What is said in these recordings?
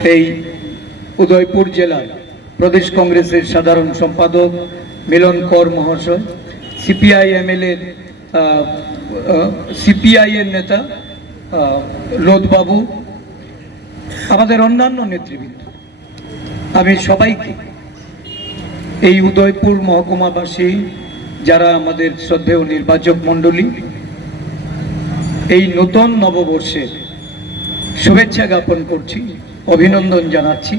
এই উদয়পুর জেলার প্রদেশ কংগ্রেসের সাধারণ সম্পাদক মিলন কর মহাশয় সিপিআই এর নেতা আহ, লোধবাবু আমাদের অন্যান্য নেতৃবৃন্দ। আমি সবাইকে এই উদয়পুর মহকুমাবাসী যারা আমাদের শ্রদ্ধেয় নির্বাচক মণ্ডলী এই নতুন নববর্ষের শুভেচ্ছা জ্ঞাপন করছি। অভিনন্দন জানাচ্ছি।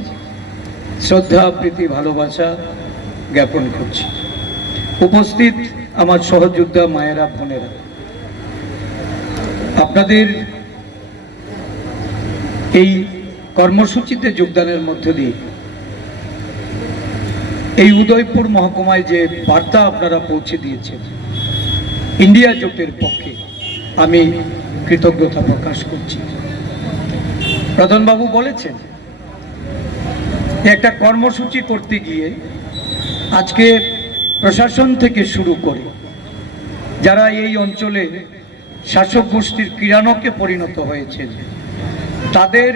শ্রদ্ধা, প্রীতি, ভালোবাসা জ্ঞাপন করছি। উপস্থিত আমার সহযোদ্ধা মায়েরা, বোনেরা। আপনাদের এই কর্মসূচিতে যোগদানের মধ্য দিয়ে এই উদয়পুর মহকুমায় যে বার্তা আপনারা পৌঁছে দিয়েছেন, ইন্ডিয়া জোটের পক্ষে আমি কৃতজ্ঞতা প্রকাশ করছি। প্রধানবাবু বলেছেন একটা কর্মসূচি করতে গিয়ে আজকে প্রশাসন থেকে শুরু করে যারা এই অঞ্চলে শাসক গোষ্ঠীর কিরানকে পরিণত হয়েছেন, তাদের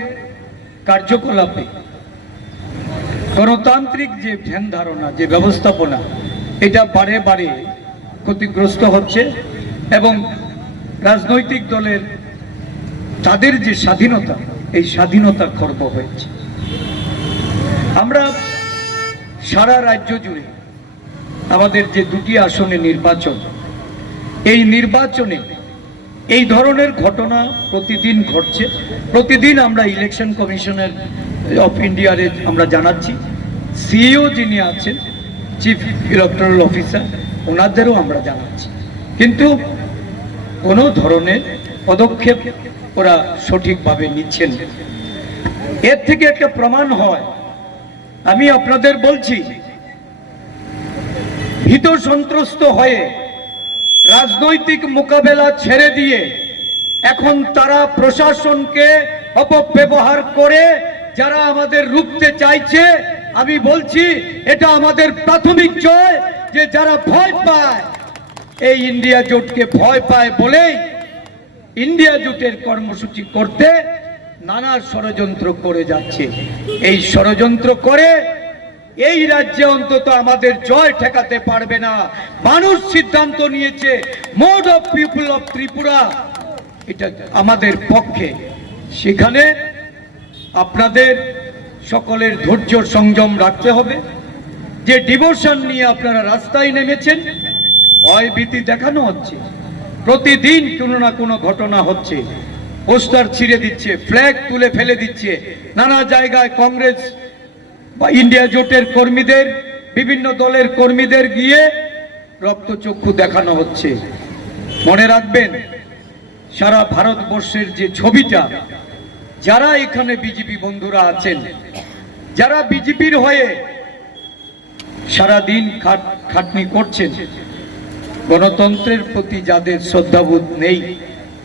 কার্যকলাপে গণতান্ত্রিক যে ধ্যান ধারণা, যে ব্যবস্থাপনা, এটা বারে বারে ক্ষতিগ্রস্ত হচ্ছে এবং রাজনৈতিক দলের তাদের যে স্বাধীনতা এই স্বাধীনতা খর্ব হয়েছে। আমরা সারা রাজ্য জুড়ে আমাদের যে দুটি আসনে নির্বাচন, এই নির্বাচনে এই ধরনের ঘটনা প্রতিদিন ঘটছে। প্রতিদিন আমরা ইলেকশন কমিশনের অফ ইন্ডিয়ারে আমরা জানাচ্ছি। সিইও যিনি আছেন, চিফ ইলেকট্রাল অফিসার, ওনাদেরও আমরা জানাচ্ছি। কিন্তু কোনো ধরনের পদক্ষেপ ওরা সঠিকভাবে নিচ্ছেন। এর থেকে একটা প্রমাণ হয় আমি আপনাদের বলছি ভীত সন্ত্রস্ত হয়ে রাজনৈতিক মোকাবেলা ছেড়ে দিয়ে এখন তারা প্রশাসনকে অপব্যবহার করে যারা আমাদের রুখতে চাইছে, আমি বলছি, এটা আমাদের প্রাথমিক জয় যে যারা ভয় পায়, এই ইন্ডিয়া জোটকে ভয় পায় বলেই ইন্ডিয়া জুটের কর্মসূচি করতে নানা ষড়যন্ত্র করে যাচ্ছে। এই ষড়যন্ত্র করে এই রাজ্যে অন্তত আমাদের জয় ঠেকাতে পারবে না। মানুষ সিদ্ধান্ত নিয়েছে mode of people of Tripura. এটা আমাদের পক্ষে। সেখানে আপনাদের সকলের ধৈর্য সংযম রাখতে হবে। যে ডিভোশন নিয়ে আপনারা রাস্তায় নেমেছেন, ভয় ভীতি দেখানো হচ্ছে। প্রতিদিন কোনো না কোনো ঘটনা হচ্ছে। পোস্টার ছিঁড়ে দিচ্ছে, ফ্ল্যাগ তুলে ফেলে দিচ্ছে। নানা জায়গায় কংগ্রেস বা ইন্ডিয়া জোটের কর্মীদের, বিভিন্ন দলের কর্মীদের গিয়ে রক্তচক্ষু দেখানো হচ্ছে। মনে রাখবেন, সারা ভারতবর্ষের যে ছবিটা, যারা এখানে বিজেপি বন্ধুরা আছেন, যারা বিজেপির হয়ে সারা দিন খাট খাটনি করছেন গণতন্ত্রের প্রতি যাদের শ্রদ্ধাবোধ নেই,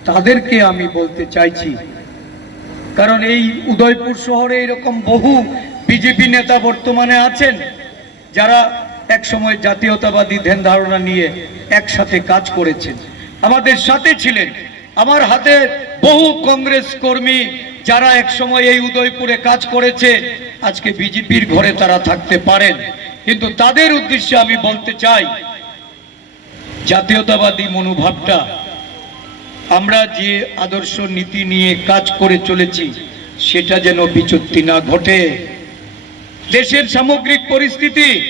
তাদেরকে আমি বলতে চাইছি, কারণ এই উদয়পুর শহরে এরকম বহু বিজেপি নেতা বর্তমানে আছেন, যারা এক সময় জাতীয়তাবাদী ধ্যান ধারণা নিয়ে একসাথে কাজ করেছেন। আমাদের সাথে ছিলেন, আমার হাতে বহু কংগ্রেস কর্মী যারা এক সময় এই উদয়পুরে কাজ করেছে, আজকে বিজেপির ঘরে তারা থাকতে পারেন। কিন্তু তাদের উদ্দেশ্যে আমি বলতে চাই জাতীয়তাবাদী মনোভাবটা, আমরা যে আদর্শ নীতি নিয়ে কাজ করে চলেছি, সেটা যেন বিচুক্তি না ঘটে। দেশের সামগ্রিক পরিস্থিতি